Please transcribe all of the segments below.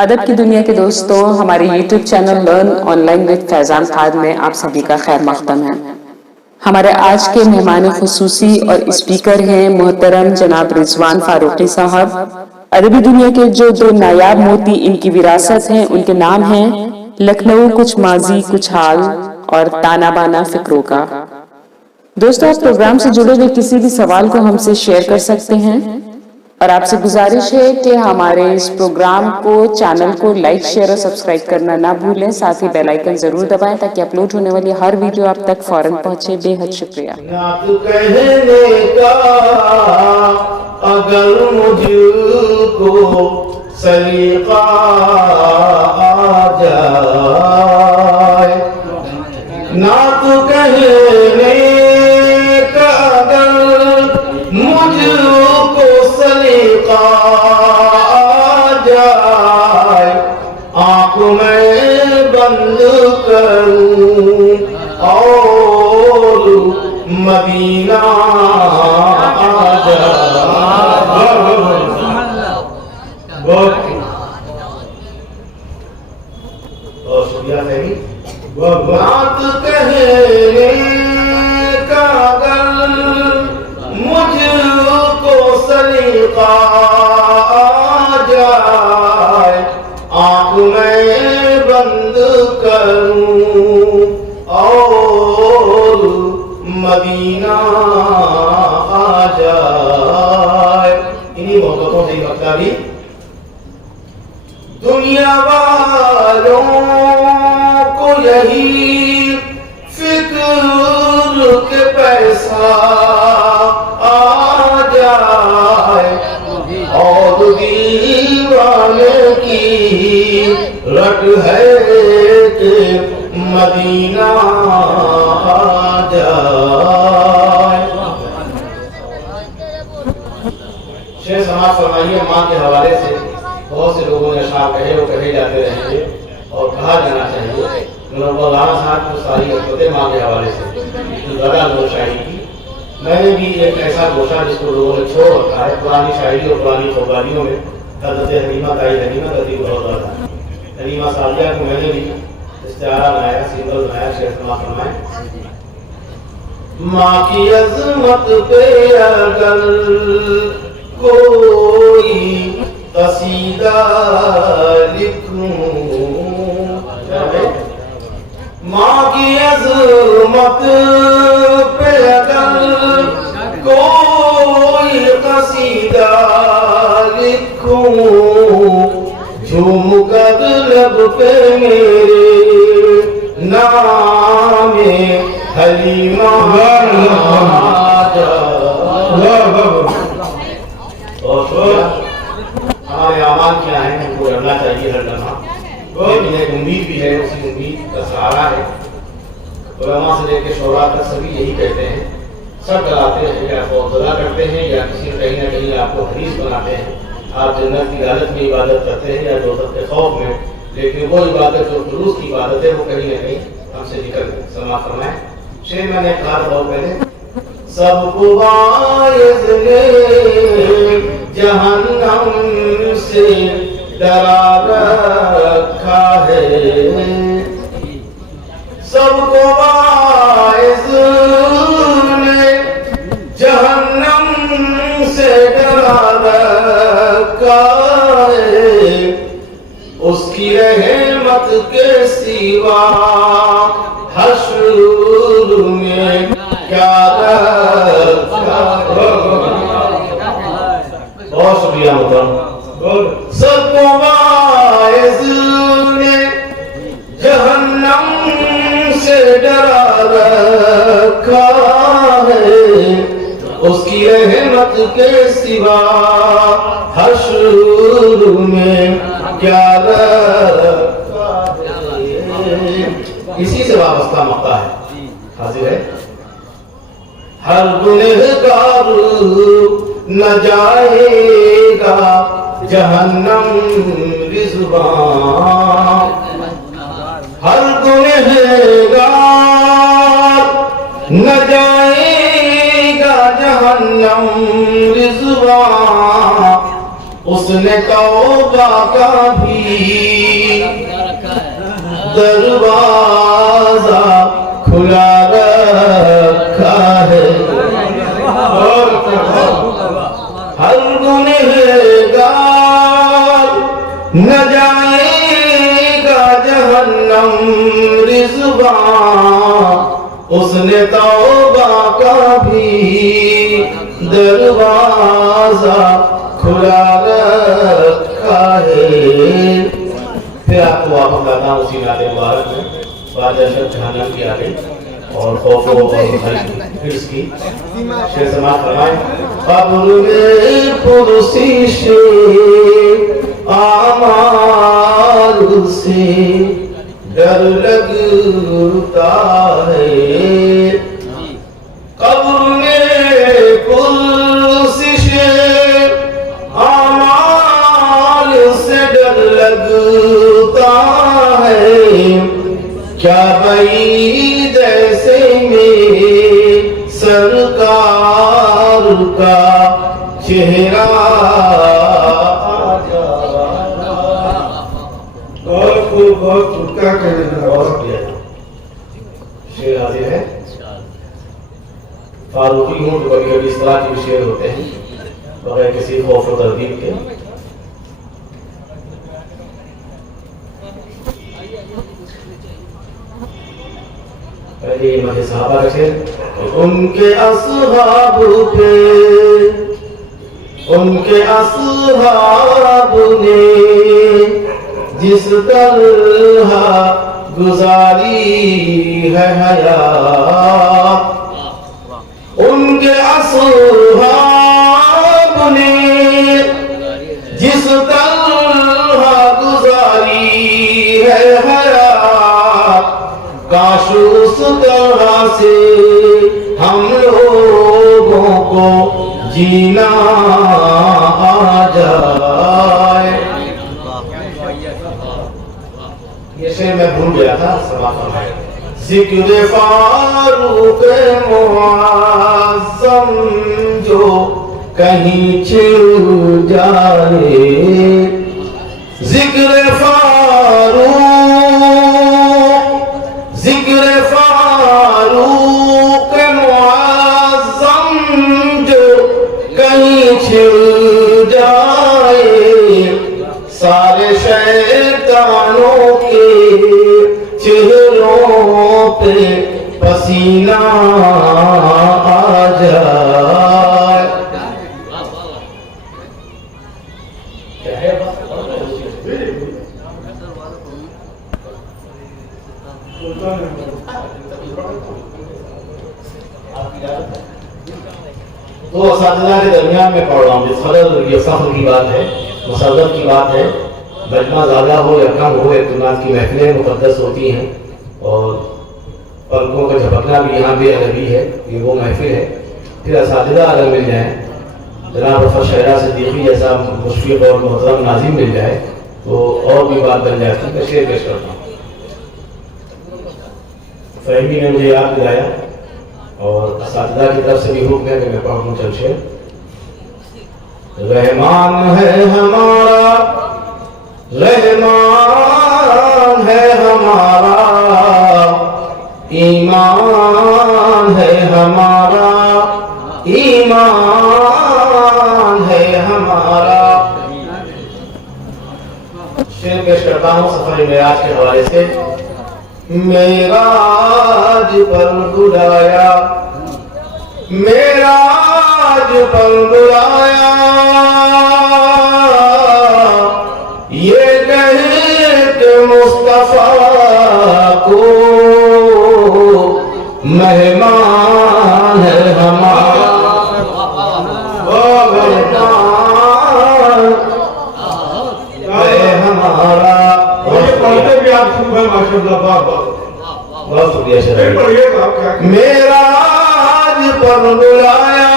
ادب کی دنیا کے دوستوں، ہمارے YouTube channel learn online with Faizan Khan میں آپ سبھی کا خیر مقدم ہے۔ ہمارے آج کے مہمان خصوصی اور اسپیکر ہیں محترم جناب رضوان فاروقی صاحب۔ ادبی دنیا کے جو دو نایاب موتی ان کی وراثت ہیں، ان کے نام ہیں لکھنؤ کچھ ماضی کچھ حال اور تانا بانا فکروں کا۔ دوستو، آپ پروگرام سے جڑے ہوئے کسی بھی سوال کو ہم سے شیئر کر سکتے ہیں، اور آپ سے گزارش ہے کہ ہمارے اس پروگرام کو چینل کو لائک شیئر اور سبسکرائب کرنا نہ بھولیں، ساتھ ہی بیل آئیکن ضرور دبائیں تاکہ اپلوڈ ہونے والی ہر ویڈیو آپ تک فوراً پہنچے۔ بے حد شکریہ۔ نعت کہنے کا اگر مجھ کو سلیقہ آ جائے، نعت کہنے کا اگر مجھ کو سلیقہ آ جائے، آنکھ میں بند کروں اور مدینہ آ جائے۔ اور شکریہ خیری۔ نعت کہنے کا اگر مجھ کو سلیقہ آ جائے، آنکھ میں بند کروں اور مدینہ آ جائے۔ انہی محبتوں سے بکتا بھی دنیا والوں کو یہی فکر کے پیسہ آ جائے، اور دیوانے کی رٹ ہے کہ مدینہ آ جائے۔ شیخ سماعت فرمائیے، ماں کے حوالے سے بہت سے لوگوں نے اشعار کہے، وہ کہے جاتے رہیں گے اور کہا جانا چاہیے۔ مولانا صاحب کو ساری حکمتیں ماں کے حوالے سے جو زیادہ لوگ شاعری کی، میں نے بھی ایک ایسا گوشہ جس کو لوگوں نے چھوڑ رکھا ہے پرانی شاعری اور پرانی قوالیوں میں۔ حضرت حلیمہ تائی حلیمہ کا ذکر بہت زیادہ ہے۔ حلیمہ سعدیہ کو میں نے بھی استعارہ بنایا، سنگل بنایا۔ شیخ سماعت فرمائیں، ماں کی عظمت پہ اگر کوئی قصیدہ لکھوں، ماں کی عظمت پہ اگر کوئی قصیدہ لکھوں، جھوم کر لب پہ میرے نام حلیمہ آ جائے۔ ہمارے اعمال کیا ہیں، ہم کو کرنا چاہیے ہر لمحہ، لیکن ایک امید بھی ہے، اسی امید کا سہارا ہے۔ علماء سے لے کے شعراء تک سبھی یہی کہتے ہیں، سب ڈراتے ہیں یا خوفزدہ کرتے ہیں یا کسی کہیں نہ کہیں آپ کو حریص بناتے ہیں۔ آپ جنت کی لالچ میں عبادت کرتے ہیں یا دوزخ کے خوف میں، لیکن وہ عبادت جو خلوص کی عبادت ہے وہ کہیں نہ کہیں ہم سے نکل سماعت فرمائیں۔ شعر میں نے کہا بہت پہلے، سب کو واعظ نے جہنم سے ڈرا رکھا ہے، سب کو واعظ نے جہنم سے ڈرا رکھا ہے، اس کی رحمت کے سوا حشر میں کیا رکھا ہے۔ بہت شکریہ محترم۔ سب کو واعظ نے جہنم سے ڈرا رکھا ہے، اس کی رحمت کے سوا حشر میں کیا رکھا ہے۔ اسی سے وابستہ مقطع ہے، حاضر ہے۔ ہر گنہگار نہ جائے گا جہنم رضوان، ہر گنہگار نہ جائے گا جہنم رضوان، اس نے توبہ کا بھی دروازہ کھلا رکھا ہے، ہر گنہگار نہ جائے گا جہنم رضوان، اس نے توبہ کا بھی دروازہ کھلا رکھا ہے۔ پھر آپ کو واپس لاتا ہوں اسی نعت مبارک میں، واجہ شب جہنم کی آگے اور خوف و حرص کی شعر سماعت فرمائیں۔ قبر میں پرسش اعمال سے ڈر لگتا ہے، قبر میں پرسش اعمال سے ڈر لگتا ہے، کیا بعید ایسے میں سرکار کا چہرہ آ جائے۔ بہت خوب کیا کہنے کا بہت کیا شعر حاضر ہے۔ فاروقی ہوں تو کبھی کبھی اس طرح کے شعر ہوتے ہیں بغیر کسی خوف و تردید کے۔ پہلے یہ مدح صحابہ کا شعر، ان کے اصحاب پہ ان کے اصحاب نے جس طرح گزاری ہے حیات، ان کے اصحاب نے جس طرح گزاری ہے حیات، کاش اس طرح سے ہم لوگوں کو جینا آ جائے۔ یہ شعر میں بھول گیا تھا، سماعت فرمائیں۔ ذکر فاروق معظم جو کہیں چھڑ جائے، ذکر فاروق معظم جو کہیں چھڑ جائے، سارے شیطانوں کے چہروں پہ پسینہ آ جائے۔ تو اساتذہ کے درمیان میں پڑھ رہا ہوں، جس قدر یہ فخر کی بات ہے، مسرت کی بات ہے، مجمع زیادہ ہو یا کم ہو، اعتماد کی محفلیں مقدس ہوتی ہیں اور پلکوں کا جھپکنا بھی یہاں بھی ادبی ہے، یہ وہ محفل ہے۔ پھر اساتذہ اگر مل جائیں، جناب افر شہرا صدیقی جیسا مشفق اور محترم ناظم مل جائے تو اور بھی بات بن جاتی ہے۔ میں شعر پیش کرتا ہوں۔ فہمی نے مجھے یاد دلایا اور اساتذہ کی طرف سے بھی حکم ہے کہ میں پڑھوں چند شعر۔ رحمان ہے ہمارا، رحمان ہے ہمارا، ایمان ہے ہمارا، ایمان ہے ہمارا۔ شعر پیش کرتا ہوں سفر معراج کے حوالے سے۔ معراج پر بلایا، معراج پر بلایا، یہ کہے کہ مصطفیٰ کو مہمان ہے ہمارا، مہمان ہے ہمارا۔ بہت شکریہ شریف۔ معراج پر بلایا،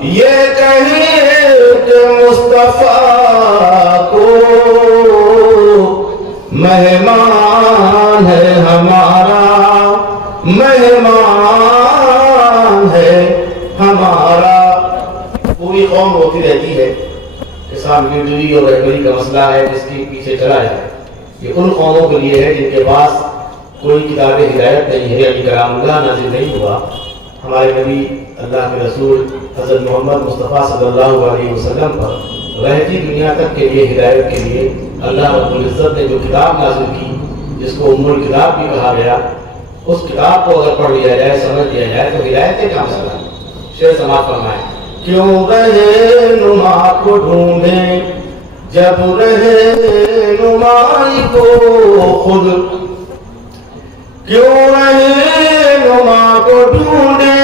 یہ کہے کہ مصطفیٰ کو مہمان ہے ہمارا، مہمان ہے ہمارا۔ ہوتی رہتی ہے کہ صاحب لیڈری اور رہبری کا مسئلہ ہے جس کے پیچھے چلا جائے. یہ ان قوموں کے لیے ہے جن کے پاس کوئی کتاب ہدایت نہیں ہے، یعنی کلام اللہ نازل نہیں ہوا. ہمارے نبی اللہ کے رسول حضرت محمد مصطفیٰ صلی اللہ علیہ وسلم پر رہتی دنیا تک کے لیے ہدایت کے لیے اللہ رب العزت نے جو کتاب نازل کی جس کو ام الکتاب بھی کہا گیا، اس کتاب کو اگر پڑھ لیا جائے سمجھ لیا جائے تو ہدایت کا مسئلہ ہے. شعر سماعت فرمائیں. کیوں رہنما کو ڈھونڈیں جب رہنمائی کو خود، کیوں رہنما کو ڈھونڈیں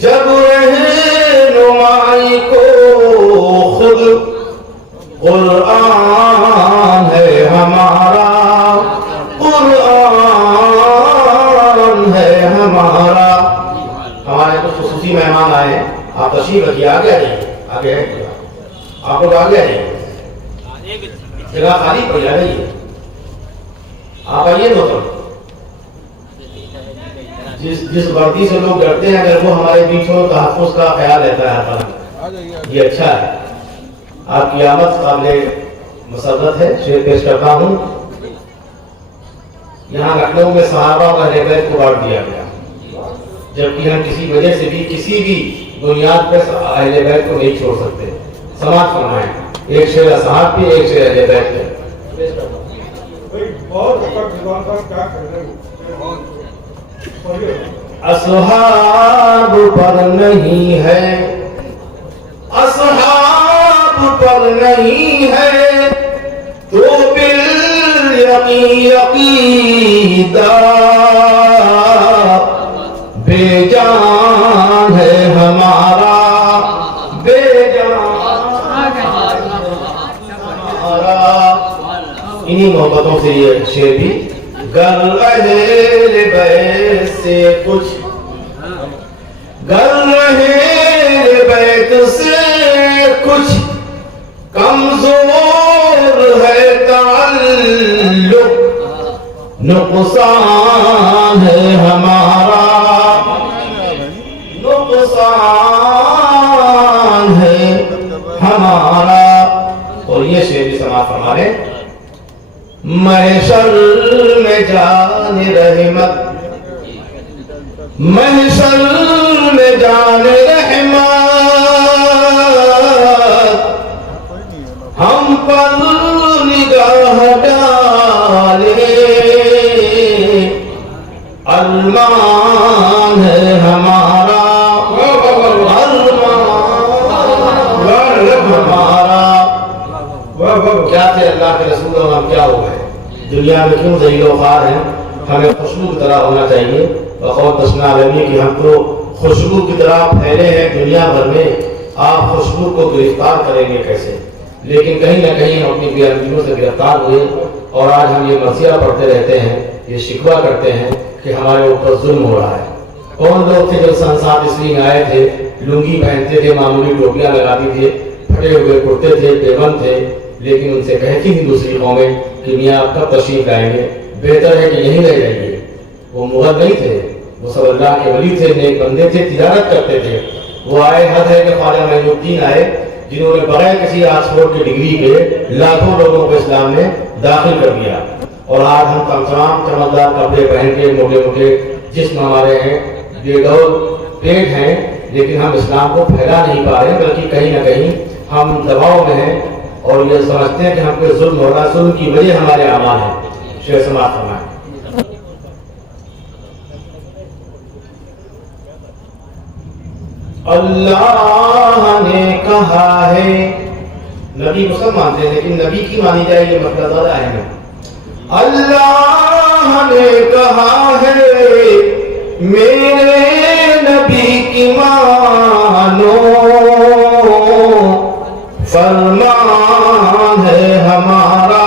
جب رہنمائی کو خود. قرآن ہے ہمارا، قرآن ہے ہمارا. ہمارے کچھ خصوصی مہمان آئے ہیں، آپ تشریف رکھیے. آگے آئیے، آگے ہے آپ لوگ آگے آئیے، جگہ خالی پڑ جا رہی ہے. آپ آئیے محترم. جس وردی سے لوگ ڈرتے ہیں اگر وہ ہمارے بیچ ہو تحفظ کا خیال رہتا ہے. یہ اچھا ہے. آپ کی آمد قابل مسرت ہے. شعر پیش کرتا ہوں. یہاں لکھنؤ میں صحابہ اور اہل بیت کو بانٹ دیا گیا، جبکہ ہم کسی وجہ سے بھی کسی بھی بنیاد پر اہل بیت کو نہیں چھوڑ سکتے. سماعت فرمائیں. ایک شعر اصحاب پہ، ایک شعر اہل بیت پہ. اصحاب پر نہیں ہے، اصحاب پر نہیں ہے تو عقیدہ بے جان ہے ہمارا، بے جان ہمارا. انہی محبتوں سے یہ شعر بھی. گر اہل بیت سے کچھ، گر اہل بیت سے کچھ کمزور ہے تعلق، نقصان ہے ہمارا، نقصان ہے ہمارا. اور یہ شعر بھی سماعت فرما لیں. محشر میں جان رحمت، محشر میں جان رحمت ہم پر نگاہ ڈالے، ارمان ہے ہمارا، ارمان ہمارا. کیا تھے اللہ کے رسول اور ہم کیا ہو گئے؟ دنیا میں کیوں ذلیل و خوار ہیں؟ ہمیں خوشبو کی طرح ہونا چاہیے. بخور تشنا عالمی کہ ہم تو خوشبو کی طرح پھیلے ہیں دنیا بھر میں. آپ خوشبو کو گرفتار کریں گے کیسے؟ لیکن کہیں نہ کہیں ہم اپنی بے اندیشیوں سے گرفتار ہوئے اور آج ہم یہ مرثیہ پڑھتے رہتے ہیں، یہ شکوہ کرتے ہیں کہ ہمارے اوپر ظلم ہو رہا ہے. کون لوگ تھے جو سن 7 عیسوی میں آئے تھے، لنگی پہنتے تھے، معمولی ٹوپیاں لگاتی تھے، پھٹے ہوئے کرتے تھے، دیوبند تھے، لیکن ان سے کہتی تھی دوسری قومیں کہ میاں آپ کب تشریف لائیں گے؟ بہتر ہے کہ یہیں رہ جائیے. وہ مغل نہیں تھے، وہ سب اللہ کے ولی تھے، نیک بندے تھے، تجارت کرتے تھے. وہ آئے حد ہے کہ خواجہ معین الدین آئے جنہوں نے بغیر کسی آکسفورڈ کی ڈگری کے لاکھوں لوگوں کو اسلام میں داخل کر دیا. اور آج ہم تمام چمکدار کپڑے پہن کے موٹے موٹے جسم ہمارے ہیں، بے ڈول پیٹ ہیں، لیکن ہم اسلام کو پھیلا نہیں پا رہے، بلکہ کہیں نہ کہیں ہم دباؤ میں ہیں اور یہ سمجھتے ہیں کہ ہم پہ ظلم ہو رہا. ظلم کی وجہ ہمارے اعمال ہیں. شعر سماعت فرمائیں. اللہ نے کہا ہے، نبی کو سب مانتے ہیں لیکن نبی کی مانی جائے یہ مسئلہ زیادہ ہے. اللہ نے کہا ہے میرے نبی کی مانو، فرمان ہے ہمارا،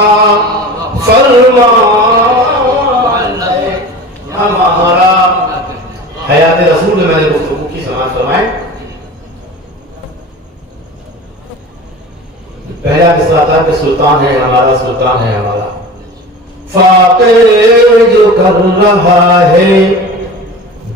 فرمان ہے ہمارا. حیات رسول میں نے گفتگو کی سماعت فرمائیں. پہلا مصرع تھا کہ سلطان ہے ہمارا، سلطان ہے ہمارا. فاتح جو کر رہا ہے